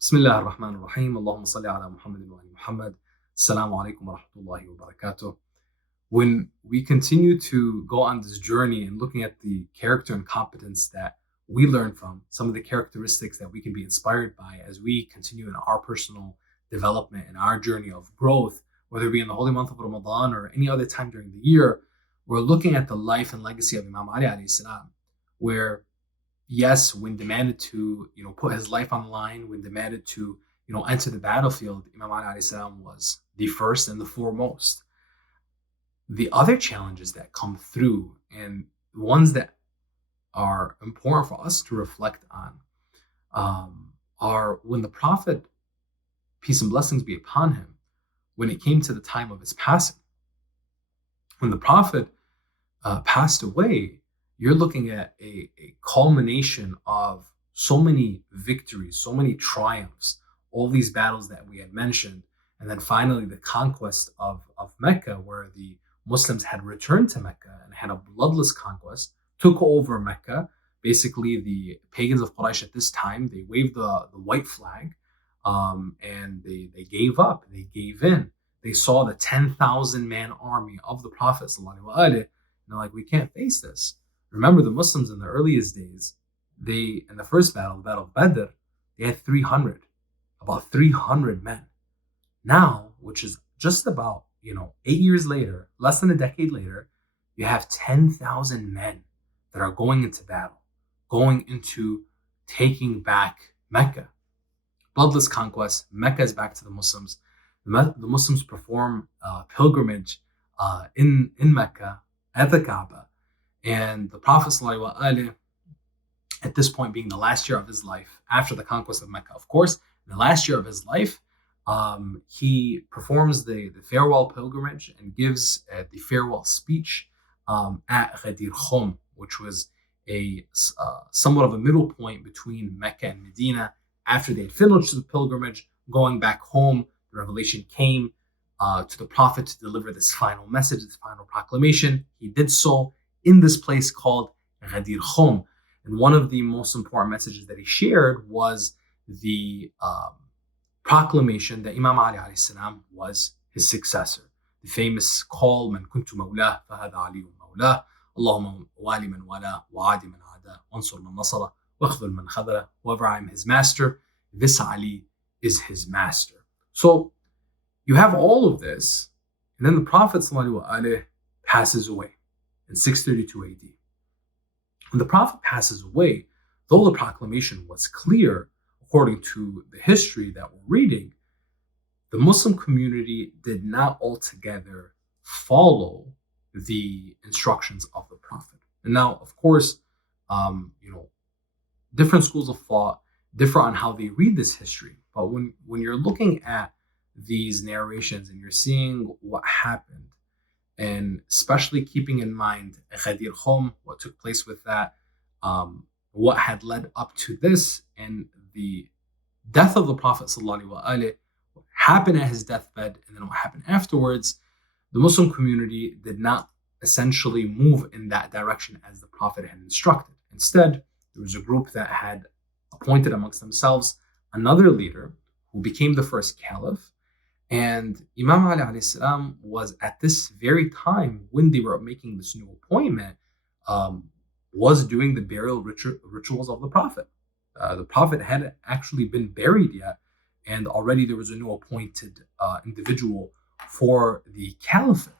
Bismillah ar-Rahman ar-Rahim. Allahumma salli ala Muhammad wa ali Muhammad. Assalamu alaikum wa rahmatullahi wa barakatuh. When we continue to go on this journey and looking at the character and competence that we learn from, some of the characteristics that we can be inspired by as we continue in our personal development and our journey of growth, whether it be in the holy month of Ramadan or any other time during the year, we're looking at the life and legacy of Imam Ali alayhi salam, where yes, when demanded to, put his life on the line, when demanded to, enter the battlefield, Imam Ali alayhi salam was the first and the foremost. The other challenges that come through and the ones that are important for us to reflect on are when the Prophet, peace and blessings be upon him, when it came to the time of his passing. When the Prophet passed away, you're looking at a culmination of so many victories, so many triumphs, all these battles that we had mentioned, and then finally the conquest of Mecca, where the Muslims had returned to Mecca and had a bloodless conquest, took over Mecca. Basically, the pagans of Quraysh at this time, they waved the white flag, and they gave up, they gave in. They saw the 10,000 man army of the Prophet, and they're like, we can't face this. Remember, the Muslims in the earliest days, in the first battle, the Battle of Badr, they had about 300 men. Now, which is just about, 8 years later, less than a decade later, you have 10,000 men that are going into battle, going into taking back Mecca. Bloodless conquest, Mecca is back to the Muslims. The Muslims perform pilgrimage in Mecca at the Kaaba. And the Prophet ﷺ, at this point being the last year of his life, after the conquest of Mecca, of course, in the last year of his life, he performs the farewell pilgrimage and gives the farewell speech at Ghadir Khum, which was a somewhat of a middle point between Mecca and Medina. After they had finished the pilgrimage, going back home, the revelation came to the Prophet to deliver this final message, this final proclamation. He did so in this place called Ghadir Khum. And one of the most important messages that he shared was the proclamation that Imam Ali alayhi salam was his successor. The famous call, Man kuntu mawlah, fahada aliyun mawlah, Allahumma wali man wala, wa'adi man ada, wansur man nasara, wakhdhul man khadara, whoever I am his master, this Ali is his master. So you have all of this, and then the Prophet ﷺ passes away in 632 AD. When the Prophet passes away, though the proclamation was clear, according to the history that we're reading, the Muslim community did not altogether follow the instructions of the Prophet. And now, of course, different schools of thought differ on how they read this history. But when you're looking at these narrations and you're seeing what happened, and especially keeping in mind Ghadir Khum, what took place with that, what had led up to this, and the death of the Prophet ﷺ, what happened at his deathbed, and then what happened afterwards, the Muslim community did not essentially move in that direction as the Prophet had instructed. Instead, there was a group that had appointed amongst themselves another leader who became the first caliph. And Imam Ali alayhi salam was at this very time, when they were making this new appointment, was doing the burial rituals of the Prophet. The Prophet hadn't actually been buried yet, and already there was a new appointed individual for the caliphate.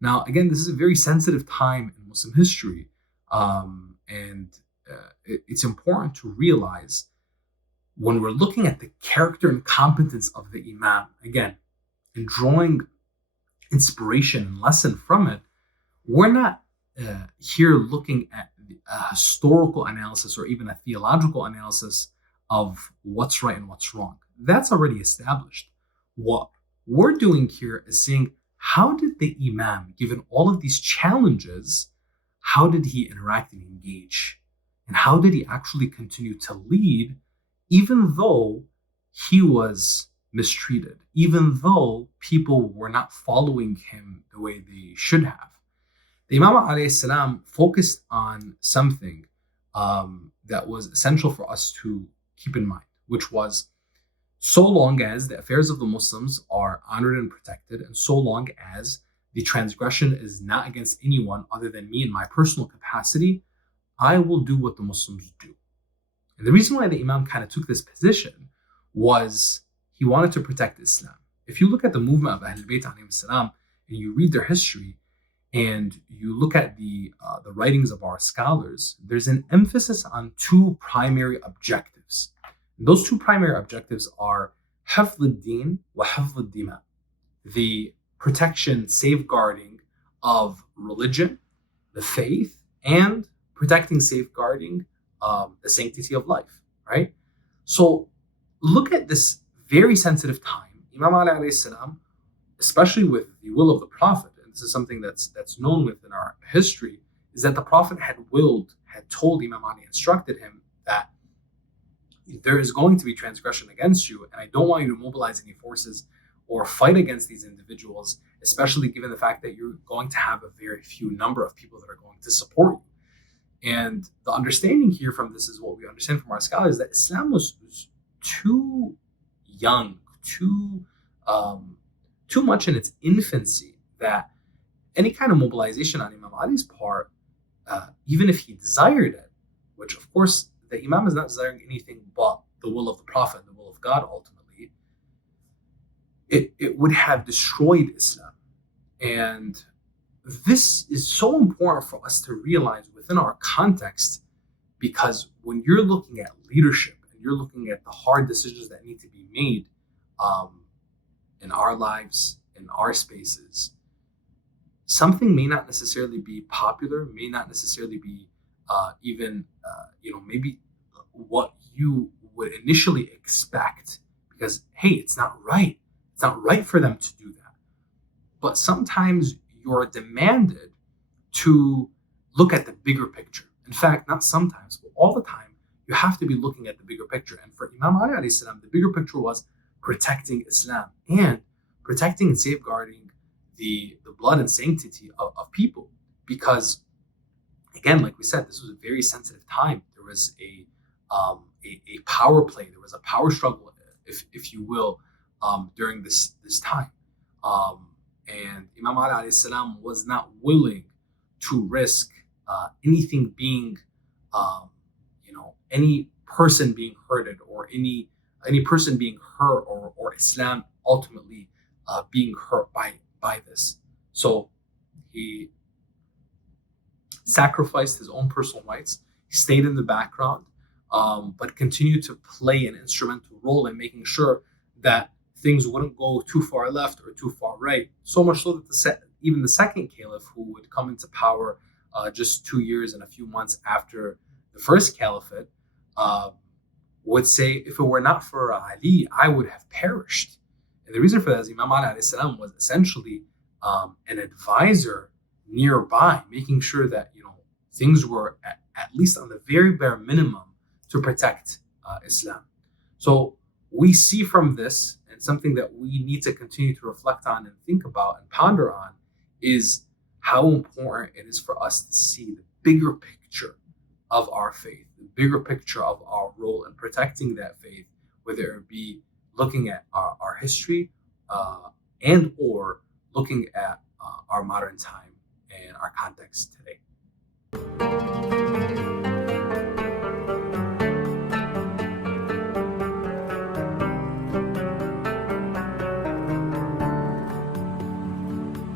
Now, again, this is a very sensitive time in Muslim history, and it's important to realize when we're looking at the character and competence of the Imam, again, and drawing inspiration and lesson from it, we're not here looking at a historical analysis or even a theological analysis of what's right and what's wrong. That's already established. What we're doing here is saying, how did the Imam, given all of these challenges, how did he interact and engage? And how did he actually continue to lead, even though he was mistreated, even though people were not following him the way they should have? The Imam alayhi salam focused on something that was essential for us to keep in mind, which was so long as the affairs of the Muslims are honored and protected, and so long as the transgression is not against anyone other than me in my personal capacity, I will do what the Muslims do. And the reason why the Imam kind of took this position was he wanted to protect Islam. If you look at the movement of Ahlul Bayt alayhim salam and you read their history and you look at the writings of our scholars, there's an emphasis on two primary objectives. And those two primary objectives are hifz al-din wa hifz al-dima, the protection, safeguarding of religion, the faith, and protecting, safeguarding the sanctity of life, right? So look at this very sensitive time. Imam Ali alayhi salam, especially with the will of the Prophet, and this is something that's known within our history, is that the Prophet had told Imam Ali, instructed him that there is going to be transgression against you, and I don't want you to mobilize any forces or fight against these individuals, especially given the fact that you're going to have a very few number of people that are going to support you. And the understanding here from this is what we understand from our scholars, that Islam was too young, too much in its infancy, that any kind of mobilization on Imam Ali's part, even if he desired it, which of course the Imam is not desiring anything but the will of the Prophet, the will of God ultimately, it would have destroyed Islam. And this is so important for us to realize within our context, because when you're looking at leadership and you're looking at the hard decisions that need to be made in our lives, in our spaces, something may not necessarily be popular, may not necessarily be maybe what you would initially expect, because hey, it's not right. It's not right for them to do that. But sometimes you're demanded to look at the bigger picture. In fact, not sometimes, but all the time, you have to be looking at the bigger picture. And for Imam Ali alayhi salam, the bigger picture was protecting Islam and protecting and safeguarding the blood and sanctity of people. Because, again, like we said, this was a very sensitive time. There was a power play. There was a power struggle, if you will, during this time. And Imam Ali alayhi salam was not willing to risk anything being, any person being hurted, or any person being hurt, or Islam ultimately being hurt by this. So he sacrificed his own personal rights. He stayed in the background, but continued to play an instrumental role in making sure that things wouldn't go too far left or too far right. So much so that even the second caliph, who would come into power just 2 years and a few months after the first caliphate, would say, if it were not for Ali, I would have perished. And the reason for that is Imam Ali alayhi salam was essentially an advisor nearby, making sure that things were at least on the very bare minimum to protect Islam. So we see from this, and something that we need to continue to reflect on and think about and ponder on, is how important it is for us to see the bigger picture of our faith, the bigger picture of our role in protecting that faith, whether it be looking at our history and or looking at our modern time and our context today.